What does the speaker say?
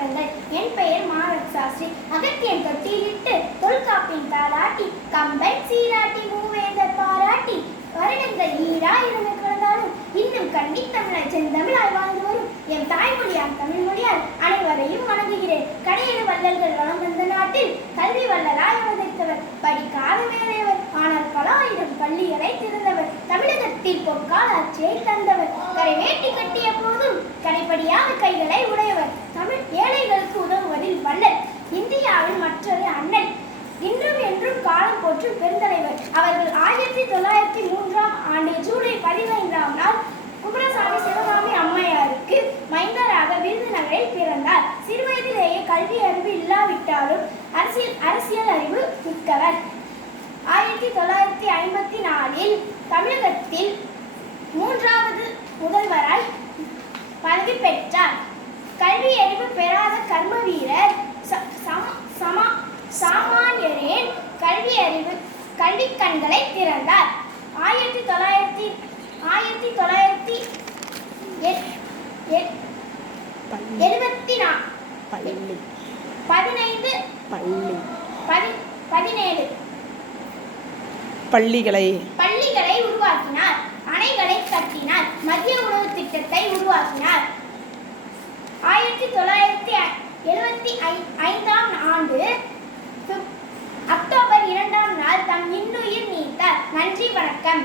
வணக்கங்கள் என் பெயர் மாணவ சாஸ்திரி. அகத்தியன் தொட்டியிட்டு தொல்காப்பின் தாராட்டி கம்பை சீராட்டி மூவேந்தர் பாராட்டி. வருடங்கள் ஈராயிரம் கிடந்தாலும் இன்னும் கண்டி தமிழாய் செந்தமிழாய் வாழ்ந்து வரும். என் தாய்மொழியால் தமிழ் மொழியால் அனைவரையும் வணங்குகிறேன். கடையெழு வள்ளல்கள் வளம் வந்த நாட்டில் கல்வி வள்ளலாய் வந்திருந்தவர் படிக்காத மேலையவர் ஆனால் பல ஆயிரம் பள்ளிகளை திறந்தவர். தமிழகத்தில் பொற்கால் ஆட்சியை தந்தவர். கரை மற்றொரு அண்ணன். இன்றும் என்றும் காலம் போற்றும் பெருந்தலைவர். அவர்கள் ஆயிரத்தி தொள்ளாயிரத்தி மூன்றாம் ஆண்டு ஜூலை பதினைந்தாம் நாள் குமரசாமி சிவகாமி அம்மையாருக்கு மைந்தராக விருதுநகரில் பிறந்தார். சிறுவயதிலேயே கல்வி அறிவு இல்லாவிட்டாலும் அரசியல் அரசியல் அறிவு மிக்கவர். ஆயிரத்தி தொள்ளாயிரத்தி ஐம்பத்தி நாலில் தமிழகத்தில் மூன்றாவது முதல்வராய் பதவி பெற்றார். கல்வி அறிவு பெறாத கர்ம வீரர் கல்வி அறிவு கல்வி கண்களை திறந்தார். ஆயிரத்தி தொள்ளாயிரத்தி ஆயிரத்தி தொள்ளாயிரத்தி எழுபத்தி நா பள்ளி. பதினைந்து பள்ளி. பதி பதினேழு. பள்ளிகளை நன்றி வணக்கம்.